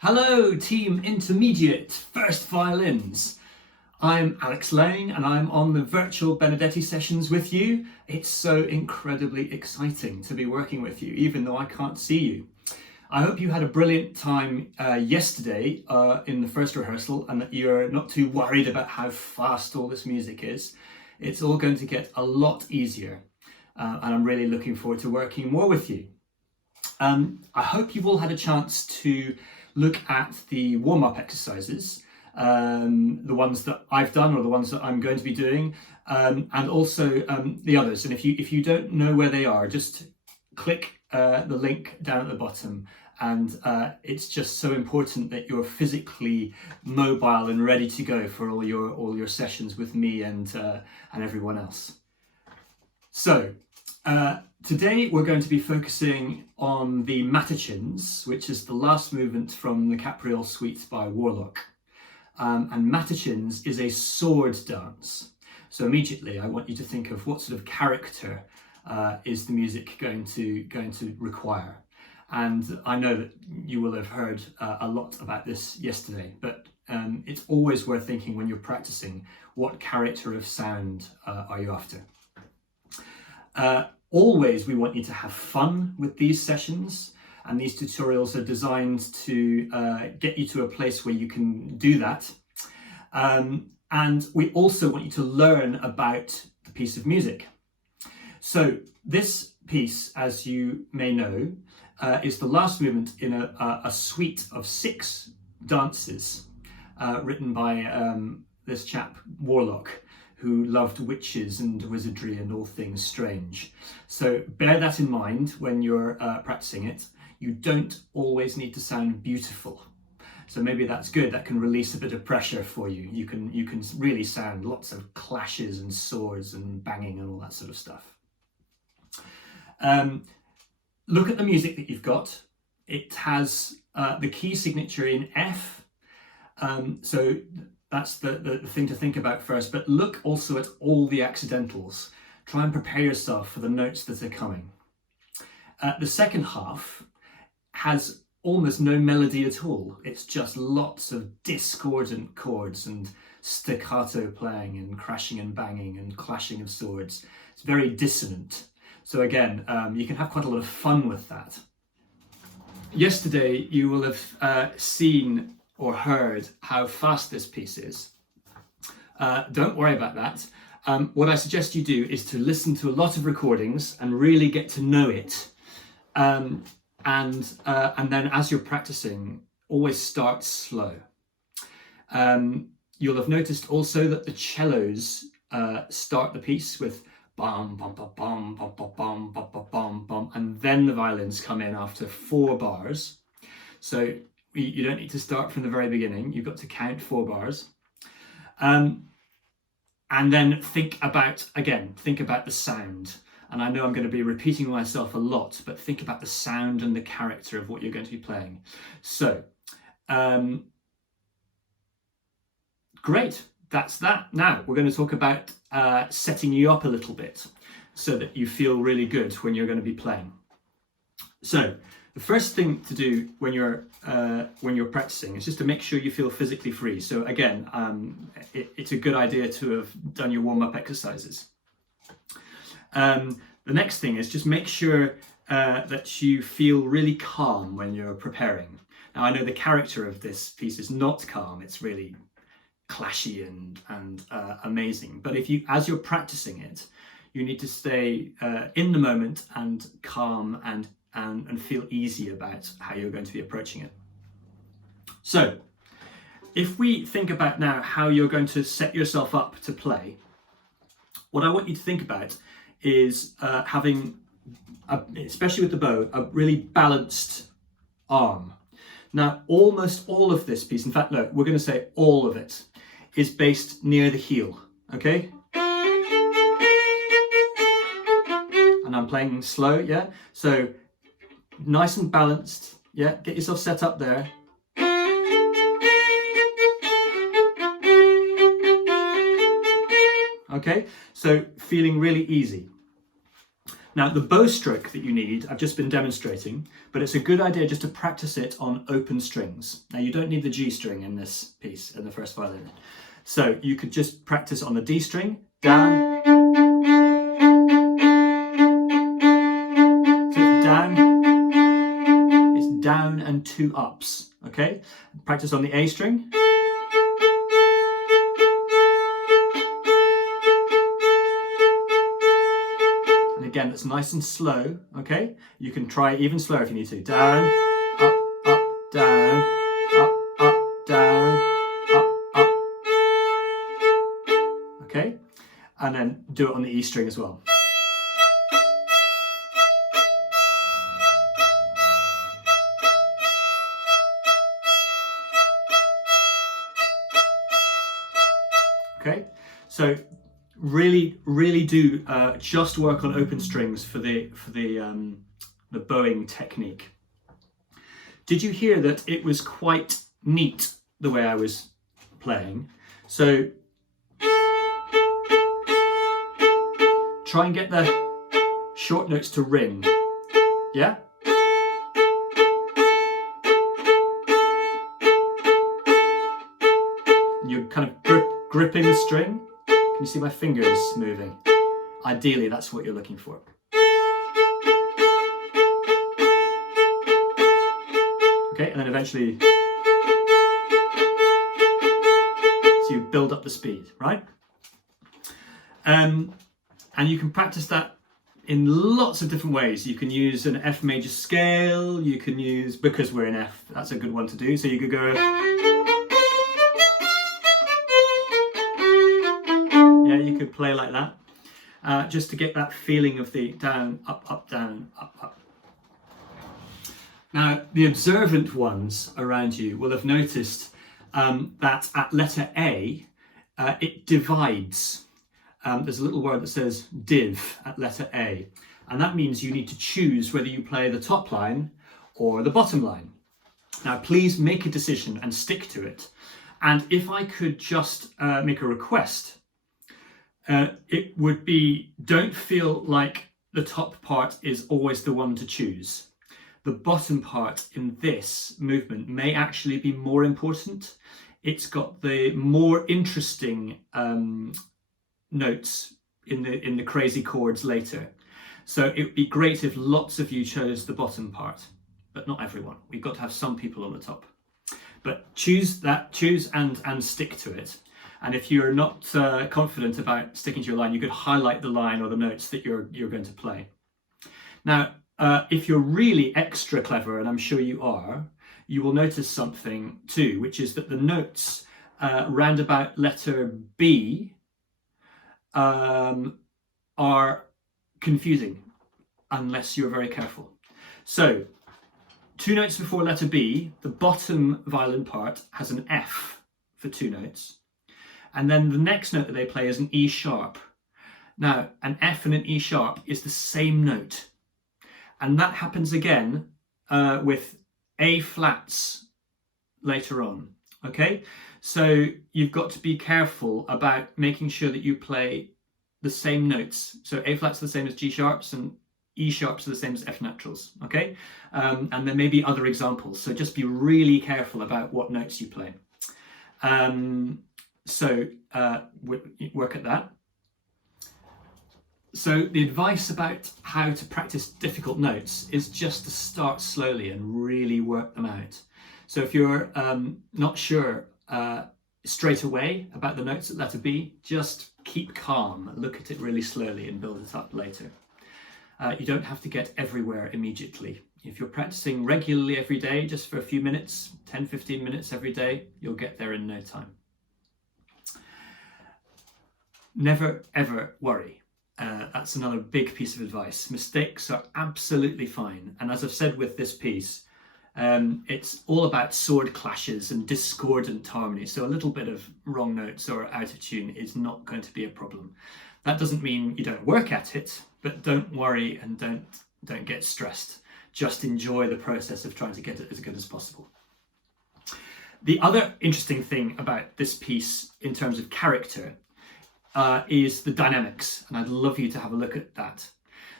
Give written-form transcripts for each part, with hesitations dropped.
Hello, Team Intermediate First Violins. I'm Alex Laing and I'm on the virtual Benedetti sessions with you. It's so incredibly exciting to be working with you, even though I can't see you. I hope you had a brilliant time yesterday in the first rehearsal and that you're not too worried about how fast all this music is. It's all going to get a lot easier and I'm really looking forward to working more with you. I hope you've all had a chance to look at the warm-up exercises, the ones that I've done or the ones that I'm going to be doing, and also the others. And if you don't know where they are, just click the link down at the bottom. And it's just so important that you're physically mobile and ready to go for all your sessions with me and everyone else. So today we're going to be focusing on the Matachins, which is the last movement from the Capriole Suite by Warlock. And Matachins is a sword dance. So immediately I want you to think of what sort of character is the music going to require. And I know that you will have heard a lot about this yesterday, but it's always worth thinking when you're practicing, what character of sound are you after? Always we want you to have fun with these sessions, and these tutorials are designed to get you to a place where you can do that. And we also want you to learn about the piece of music. So this piece, as you may know, is the last movement in a suite of 6 dances written by this chap, Warlock, who loved witches and wizardry and all things strange. So bear that in mind when you're practicing it. You don't always need to sound beautiful. So maybe that's good. That can release a bit of pressure for you. You can really sound lots of clashes and swords and banging and all that sort of stuff. Look at the music that you've got. It has the key signature in F. So that's the thing to think about first, but look also at all the accidentals. Try and prepare yourself for the notes that are coming. The second half has almost no melody at all. It's just lots of discordant chords and staccato playing and crashing and banging and clashing of swords. It's very dissonant. So again, you can have quite a lot of fun with that. Yesterday, you will have seen or heard how fast this piece is. Don't worry about that. What I suggest you do is to listen to a lot of recordings and really get to know it. And then as you're practicing, always start slow. You'll have noticed also that the cellos start the piece with bum, bum, bum, bum, bum, bum, bum, bum, bum, bum, and then the violins come in after 4 bars. So you don't need to start from the very beginning. You've got to count 4 bars. And then think about the sound. And I know I'm going to be repeating myself a lot, but think about the sound and the character of what you're going to be playing. So, great, that's that. Now we're going to talk about setting you up a little bit so that you feel really good when you're going to be playing. So, the first thing to do when you're practicing is just to make sure you feel physically free. So again, it's a good idea to have done your warm-up exercises. The next thing is just make sure that you feel really calm when you're preparing. Now I know the character of this piece is not calm, it's really clashy and amazing. But as you're practicing it, you need to stay in the moment and calm and feel easy about how you're going to be approaching it. So, if we think about now how you're going to set yourself up to play, what I want you to think about is having, especially with the bow, a really balanced arm. Now, almost all of this piece, in fact, no, we're going to say all of it, is based near the heel, okay? And I'm playing slow, yeah? So, nice and balanced, yeah? Get yourself set up there. Okay, so feeling really easy. Now, the bow stroke that you need, I've just been demonstrating, but it's a good idea just to practice it on open strings. Now, you don't need the G string in this piece, in the first violin. So you could just practice on the D string, down, so it's down and 2 ups, okay? Practice on the A string. And again, that's nice and slow, okay? You can try even slower if you need to. Down, up, down, up, down, up. Okay? And then do it on the E string as well. Okay? So really do just work on open strings for the bowing technique. Did you hear that it was quite neat the way I was playing? So try and get the short notes to ring. Yeah? You're kind of gripping the string. Can you see my fingers moving? Ideally, that's what you're looking for. Okay, and then eventually, so you build up the speed, right? And you can practice that in lots of different ways. You can use an F major scale, you can use, because we're in F, that's a good one to do. So you could go, yeah, you could play like that, just to get that feeling of the down, up, down, up. Now, the observant ones around you will have noticed that at letter A, it divides. There's a little word that says div at letter A, and that means you need to choose whether you play the top line or the bottom line. Now, please make a decision and stick to it. And if I could just make a request, it would be, don't feel like the top part is always the one to choose. The bottom part in this movement may actually be more important. It's got the more interesting notes in the crazy chords later. So it would be great if lots of you chose the bottom part, but not everyone. We've got to have some people on the top. But choose and stick to it. And if you're not confident about sticking to your line, you could highlight the line or the notes that you're going to play. Now, if you're really extra clever, and I'm sure you are, you will notice something too, which is that the notes round about letter B are confusing unless you're very careful. So, 2 notes before letter B, the bottom violin part has an F for 2 notes. And then the next note that they play is an E sharp. Now, an F and an E sharp is the same note. And that happens again with A flats later on, okay? So you've got to be careful about making sure that you play the same notes. So A flats are the same as G sharps and E sharps are the same as F naturals, okay? And there may be other examples. So just be really careful about what notes you play. So work at that. So the advice about how to practice difficult notes is just to start slowly and really work them out. So if you're not sure straight away about the notes at letter B, just keep calm, look at it really slowly and build it up later. You don't have to get everywhere immediately. If you're practicing regularly every day, just for a few minutes, 10-15 minutes every day, you'll get there in no time. Never ever worry. That's another big piece of advice. Mistakes are absolutely fine. And as I've said with this piece, it's all about sword clashes and discordant harmony. So a little bit of wrong notes or out of tune is not going to be a problem. That doesn't mean you don't work at it, but don't worry and don't get stressed. Just enjoy the process of trying to get it as good as possible. The other interesting thing about this piece in terms of character is the dynamics, and I'd love you to have a look at that.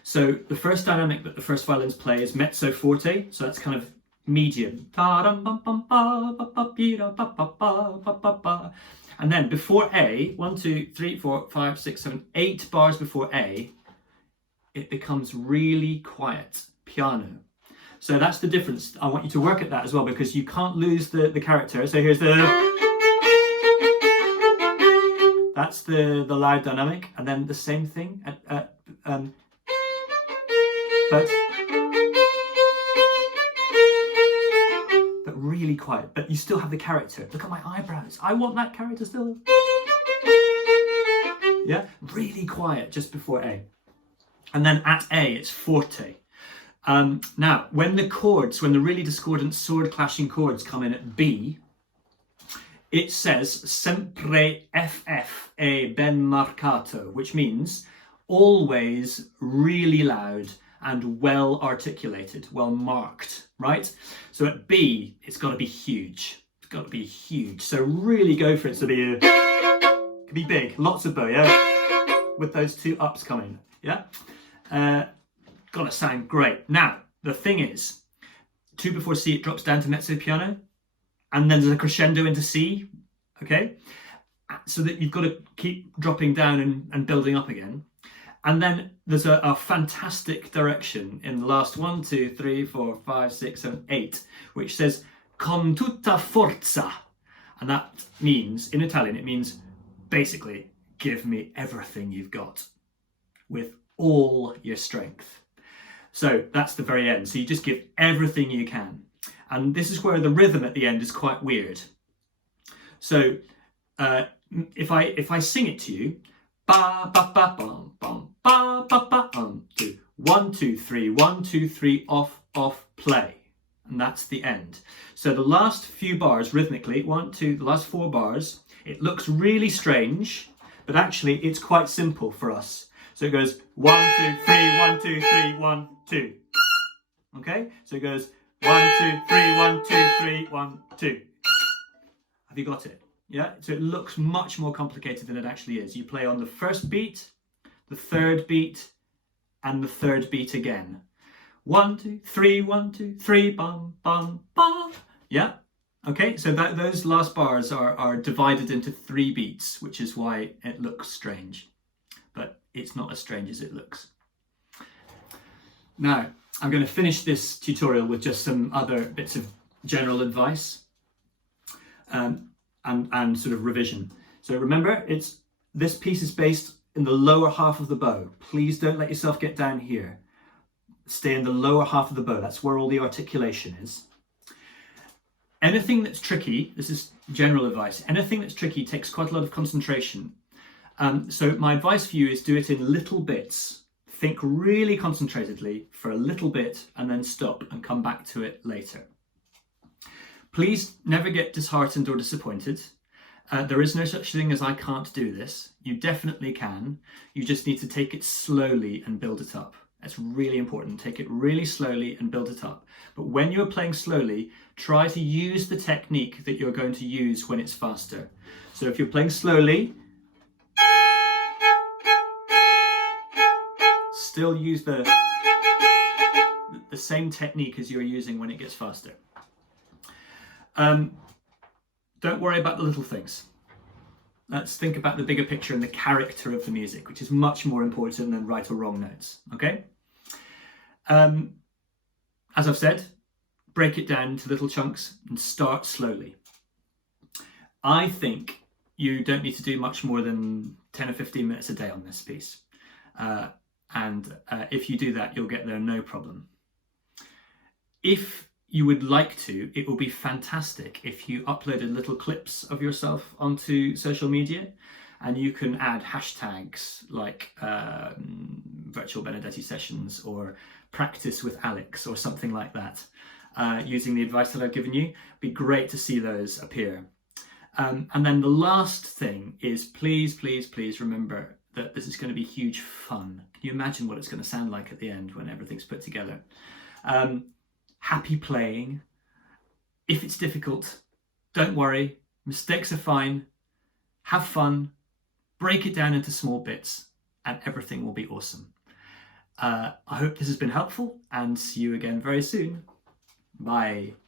So the first dynamic that the first violins play is mezzo forte, so that's kind of medium. And then before A, 1, 2, 3, 4, 5, 6, 7, 8 bars before A, it becomes really quiet, piano. So that's the difference. I want you to work at that as well, because you can't lose the character. So here's the... That's the loud dynamic, and then the same thing but really quiet. But you still have the character. Look at my eyebrows. I want that character still. Yeah, really quiet just before A, and then at A it's forte. Now, when the really discordant sword clashing chords come in at B, it says sempre FF e ben marcato, which means always really loud and well articulated, well marked, right? So at B, it's got to be huge. It's got to be huge. So really go for it to be could be big, lots of bow, yeah? With those two ups coming, yeah? Gotta sound great. Now, the thing is, 2 before C, it drops down to mezzo piano, and then there's a crescendo into C, okay? So that you've got to keep dropping down and building up again. And then there's a fantastic direction in the last 1, 2, 3, 4, 5, 6, 7, 8, which says con tutta forza. And that means, in Italian, it means basically, give me everything you've got with all your strength. So that's the very end. So you just give everything you can. And this is where the rhythm at the end is quite weird. So if I sing it to you, ba ba ba bum bum ba ba ba 2, 1 2 3 1 2 3 off play, and that's the end. So the last few bars rhythmically, 1 2, the last 4 bars, it looks really strange, but actually it's quite simple for us. So it goes 1 2 3 1 2 3 1 2. Okay, so it goes 1 2 3 1 2 3 1 2. Have you got it? Yeah, so it looks much more complicated than it actually is. You play on the first beat, the third beat, and the third beat again. 1 2 3 1 2 3 bum bum bum. Yeah. Okay, so those last bars are divided into 3 beats, which is why it looks strange. But it's not as strange as it looks. Now, I'm going to finish this tutorial with just some other bits of general advice and sort of revision. So remember, this piece is based in the lower half of the bow. Please don't let yourself get down here. Stay in the lower half of the bow. That's where all the articulation is. Anything that's tricky, this is general advice, anything that's tricky takes quite a lot of concentration. So my advice for you is do it in little bits. Think really concentratedly for a little bit and then stop and come back to it later. Please never get disheartened or disappointed. There is no such thing as I can't do this. You definitely can. You just need to take it slowly and build it up. That's really important. Take it really slowly and build it up. But when you're playing slowly, try to use the technique that you're going to use when it's faster. So if you're playing slowly, still use the same technique as you're using when it gets faster. Don't worry about the little things. Let's think about the bigger picture and the character of the music, which is much more important than right or wrong notes, okay? As I've said, break it down into little chunks and start slowly. I think you don't need to do much more than 10 or 15 minutes a day on this piece. And if you do that, you'll get there no problem. If you would like to, it will be fantastic if you uploaded little clips of yourself onto social media, and you can add hashtags like virtual Benedetti sessions or practice with Alex or something like that, using the advice that I've given you. It'd be great to see those appear. And then the last thing is please, please, please remember that this is going to be huge fun. Can you imagine what it's going to sound like at the end when everything's put together? Happy playing. If it's difficult, don't worry. Mistakes are fine. Have fun. Break it down into small bits and everything will be awesome. I hope this has been helpful and see you again very soon. Bye.